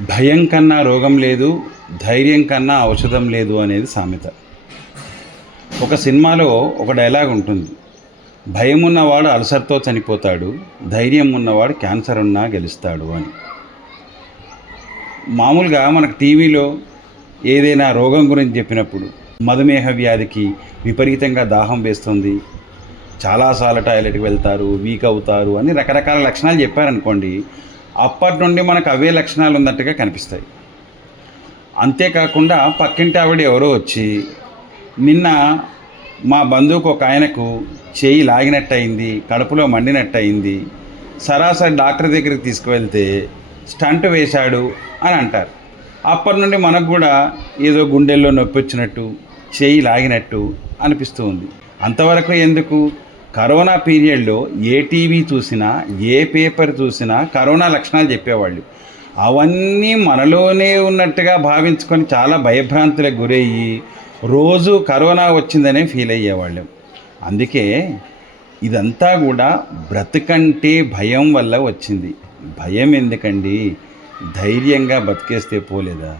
భయం కన్నా రోగం లేదు ధైర్యం కన్నా ఔషధం లేదు అనేది సామెత. ఒక సినిమాలో ఒక డైలాగ్ ఉంటుంది. భయం ఉన్నవాడు అల్సర్తో చనిపోతాడు ధైర్యం ఉన్నవాడు క్యాన్సర్ ఉన్నా గెలుస్తాడు అని. మామూలుగా మనకు టీవీలో ఏదైనా రోగం గురించి చెప్పినప్పుడు మధుమేహ వ్యాధికి విపరీతంగా దాహం వేస్తుంది చాలాసార్లు టాయిలెట్కి వెళ్తారు వీక్ అవుతారు అని రకరకాల లక్షణాలు చెప్పారనుకోండి అప్పటి నుండి మనకు అవే లక్షణాలు ఉన్నట్టుగా కనిపిస్తాయి. అంతేకాకుండా పక్కింటి ఆవిడ ఎవరో వచ్చి నిన్న మా బంధువుకు ఒక ఆయనకు చేయి లాగినట్టయింది కడుపులో మండినట్టయింది సరాసరి డాక్టర్ దగ్గరికి తీసుకువెళ్తే స్టంట్ వేశాడు అని అంటారు. అప్పటి నుండి మనకు కూడా ఏదో గుండెల్లో నొప్పి వచ్చినట్టు చేయి లాగినట్టు అనిపిస్తూ ఉంది. అంతవరకు ఎందుకు? కరోనా పీరియడ్లో ఏ టీవీ చూసినా ఏ పేపర్ చూసినా కరోనా లక్షణాలు చెప్పేవాళ్ళు. అవన్నీ మనలోనే ఉన్నట్టుగా భావించుకొని చాలా భయభ్రాంతులకు గురయ్యి రోజు కరోనా వచ్చిందనే ఫీల్ అయ్యేవాళ్ళం. అందుకే ఇదంతా కూడా బ్రతకంటే భయం వల్ల వచ్చింది. భయం ఎందుకండి? ధైర్యంగా బతికేస్తే పోలేదా?